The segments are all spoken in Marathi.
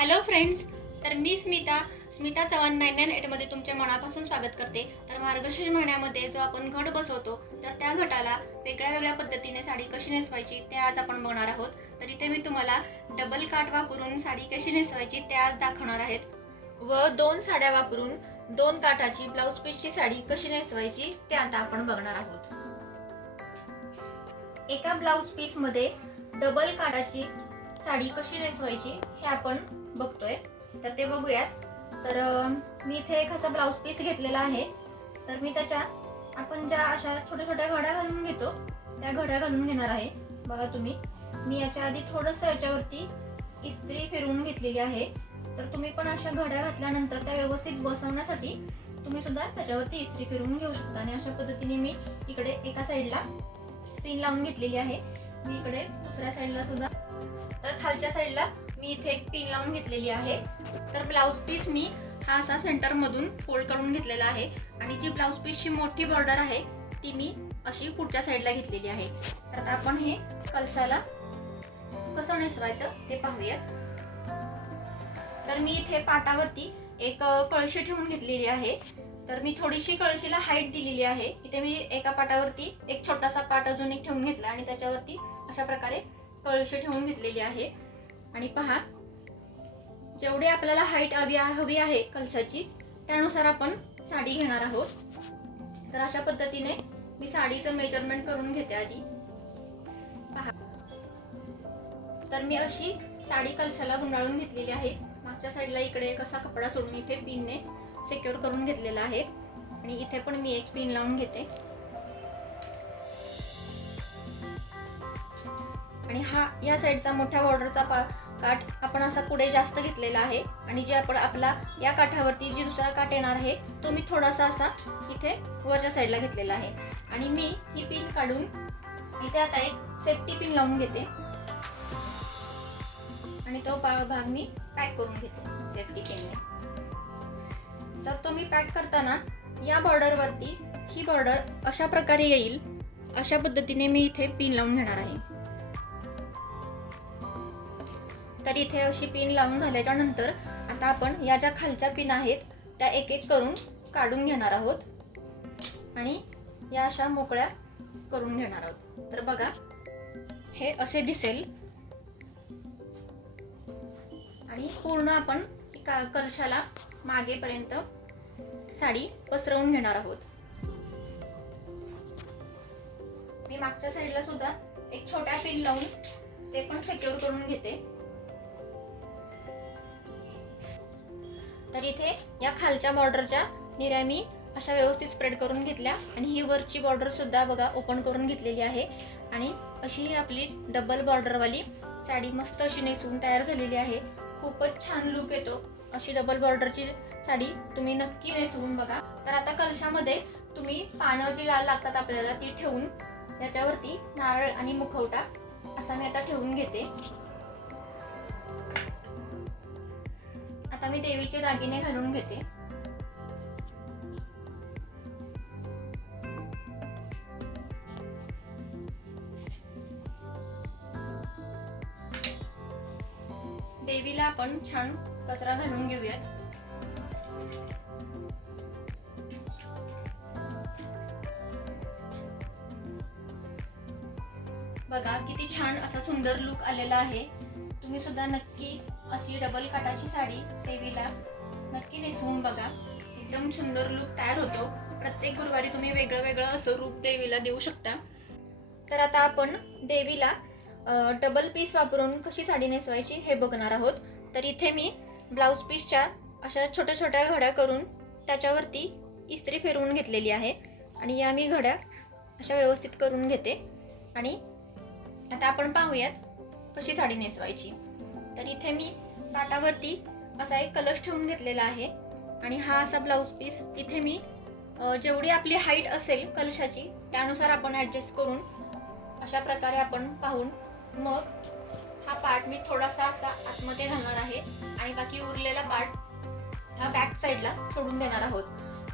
हॅलो फ्रेंड्स तर मी स्मिता स्मिता चव्हाण नाईन नाईन एटमध्ये तुमच्या मनापासून स्वागत करते. तर मार्गशीर्ष महिन्यामध्ये जो आपण घट बसवतो तर त्या घटाला वेगळ्या वेगळ्या पद्धतीने साडी कशी नेसवायची ते आज आपण बघणार आहोत. तर इथे मी तुम्हाला डबल काट वापरून साडी कशी नेसवायची ते आज दाखवणार आहेत. व दोन साड्या वापरून दोन काठाची ब्लाऊज पीसची साडी कशी नेसवायची ते आता आपण बघणार आहोत. एका ब्लाऊज पीसमध्ये डबल काठाची साडी कशी नेसवायची हे आपण बघतोय. तर ते बघूयात. तर मी इथे एक असा ब्लाऊज पीस घेतलेला आहे. तर मी त्याच्या आपण ज्या अशा छोट्या छोट्या घड्या घालून घेतो त्या घड्या घालून घेणार आहे. बघा तुम्ही. मी याच्या आधी थोडंसं याच्यावरती इस्त्री फिरवून घेतलेली आहे. तर तुम्ही पण अशा घड्या घातल्यानंतर त्या व्यवस्थित बसवण्यासाठी तुम्ही सुद्धा त्याच्यावरती इस्त्री फिरवून घेऊ शकता. आणि अशा पद्धतीने मी इकडे एका साईडला पिन लावून घेतलेली आहे. मी इकडे दुसऱ्या साईडला सुद्धा तर खालच्या साईडला मी इथे एक पिन लावून घेतलेली आहे. तर ब्लाऊज पीस मी हा असा सेंटर मधून फोल्ड करून घेतलेला आहे. आणि जी ब्लाऊज पीसची मोठी बॉर्डर आहे ती मी अशी पुढच्या साईडला घेतलेली आहे. तर आता आपण हे कलशाला कसं नेसवायचं ते पाहूयात तर मी इथे पाटावरती एक कळशी ठेवून घेतलेली आहे. तर मी थोडीशी कळशीला हाईट दिलेली आहे. इथे मी एका पाटावरती एक छोटासा पाट अजून एक ठेवून घेतला आणि त्याच्यावरती अशा प्रकारे कळशी ठेवून घेतलेली आहे. आणि पहा जेवढे आपल्याला हाईट हवी हवी आहे कलशाची त्यानुसार आपण साडी घेणार आहोत. तर अशा पद्धतीने मी साडीचं मेजरमेंट करून घेते आधी. पहा. तर मी अशी साडी कलशाला गुंडाळून घेतलेली आहे. मागच्या साईडला इकडे एक असा कपडा सोडून इथे पिनने सेक्युअर करून घेतलेला आहे. आणि इथे पण मी एक पिन लावून घेते. आणि हा या साईडचा मोठ्या बॉर्डरचा पा काठ आपण असा पुढे जास्त घेतलेला आहे. आणि जे आपण आपला या काठावरती जी दुसरा काठ येणार आहे तो मी थोडासा असा इथे वरच्या साईडला घेतलेला आहे. आणि मी ही पिन काढून इथे आता एक सेफ्टी पिन लावून घेते. आणि तो पा- भाग मी पॅक करून घेते सेफ्टी पिनने तर तो मी पॅक करताना या बॉर्डरवरती ही बॉर्डर अशा प्रकारे येईल अशा पद्धतीने मी इथे पिन लावून घेणार आहे. तर इथे अशी पिन लावून झाल्याच्यानंतर आता आपण या ज्या खालच्या पिन आहेत त्या एक एक करून काढून घेणार आहोत. आणि या अशा मोकळ्या करून घेणार आहोत. तर बघा हे असे दिसेल. आणि पूर्ण आपण का कलशाला मागेपर्यंत साडी पसरवून घेणार आहोत. मी मागच्या साईडला सुद्धा एक छोट्या पिन लावून ते पण सेक्युर करून घेते. तर इथे या खालच्या बॉर्डरच्या निऱ्या मी अशा व्यवस्थित स्प्रेड करून घेतल्या. आणि ही वरची बॉर्डर सुद्धा बघा ओपन करून घेतलेली आहे. आणि अशी ही आपली डबल बॉर्डरवाली साडी मस्त अशी नेसून तयार झालेली आहे. खूपच छान लुक येतो. अशी डबल बॉर्डरची साडी तुम्ही नक्की नेसवून बघा. तर आता कलशामध्ये तुम्ही पानं जी लाल लागतात आपल्याला ती ठेवून याच्यावरती नारळ आणि मुखवटा असा मी आता ठेवून घेते. आता मी देवीचे दागिने घालून घेते. देवीला आपण छान कचरा घालून घेऊयात. बघा किती छान असा सुंदर लुक आलेला आहे. तुम्ही सुद्धा नक्की अशी डबल काटाची साडी देवीला नक्की नेसवून बघा. एकदम सुंदर लुक तयार होतो. प्रत्येक गुरुवारी तुम्ही वेगळं वेगळं असं रूप देवीला देऊ शकता. तर आता आपण देवीला डबल पीस वापरून कशी साडी नेसवायची हे बघणार आहोत. तर इथे मी ब्लाऊज पीसच्या अशा छोट्या छोट्या घड्या करून त्याच्यावरती इस्त्री फिरवून घेतलेली आहे. आणि या मी घड्या अशा व्यवस्थित करून घेते. आणि आता आपण पाहूयात कशी साडी नेसवायची. तर इथे मी पाटावरती असा एक कलश ठेवून घेतलेला आहे. आणि हा असा ब्लाऊज पीस इथे मी जेवढी आपली हाईट असेल कलशाची त्यानुसार आपण ॲडजस्ट करून अशा प्रकारे आपण पाहून मग हा पार्ट मी थोडासा असा आतमध्ये घालणार आहे. आणि बाकी उरलेला पार्ट हा बॅक साईडला सोडून देणार आहोत.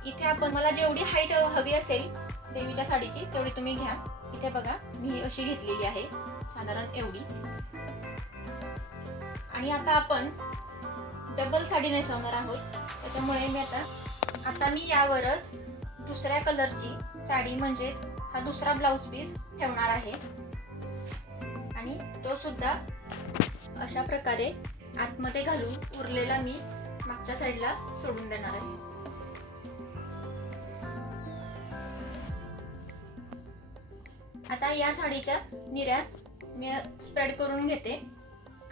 इथे आपण मला जेवढी हाईट हवी असेल देवीच्या साडीची तेवढी तुम्ही घ्या. इथे बघा मी अशी घेतलेली आहे. साधारण एवढी. आणि आता आपण डबल साडी नेसवणार आहोत. त्याच्यामुळे मी आता आता मी यावरच दुसऱ्या कलरची साडी म्हणजेच हा दुसरा ब्लाऊज पीस ठेवणार आहे. आणि तो सुद्धा अशा प्रकारे आतमध्ये घालून उरलेला मी मागच्या साईडला सोडून देणार आहे. आता या साडीच्या निऱ्या मी स्प्रेड करून घेते.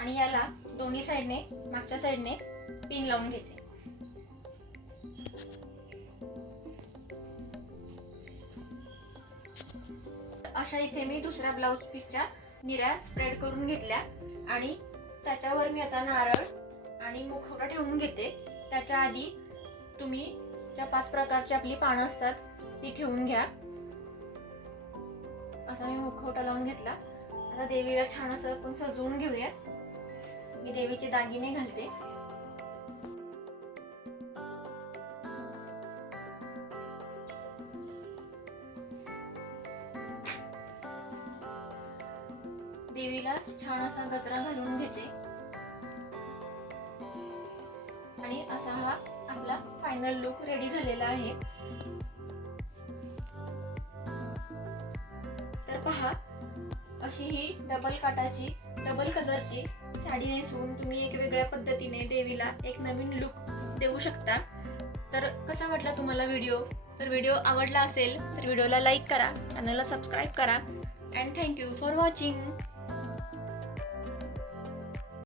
आणि याला दोन्ही साईडने मागच्या साईडने पिन लावून घेते. अशा इथे मी दुसऱ्या ब्लाऊज पीसच्या निऱ्या स्प्रेड करून घेतल्या आणि त्याच्यावर मी आता नारळ आणि मुखवटा ठेवून घेते. त्याच्या आधी तुम्ही ज्या पाच प्रकारची आपली पानं असतात ती ठेवून घ्या. असा मी मुखवटा लावून घेतला. आता देवीला छान असं आपण सजवून घेऊया मी देवीचे दागिने घालते. देवीला छान असा गजरा घालून घेते. आणि असा हा आपला फायनल लुक रेडी झालेला आहे. तर पहा अशी ही डबल काटाची डबल कलरची साडी नेसून तुम्ही एक वेगळ्या पद्धतीने देवीला एक नवीन लुक देऊ शकता. तर कसा वाटला तुम्हाला व्हिडिओ तर व्हिडिओ आवडला असेल तर व्हिडिओला लाईक करा चॅनलला सबस्क्राईब करा. And thank you for watching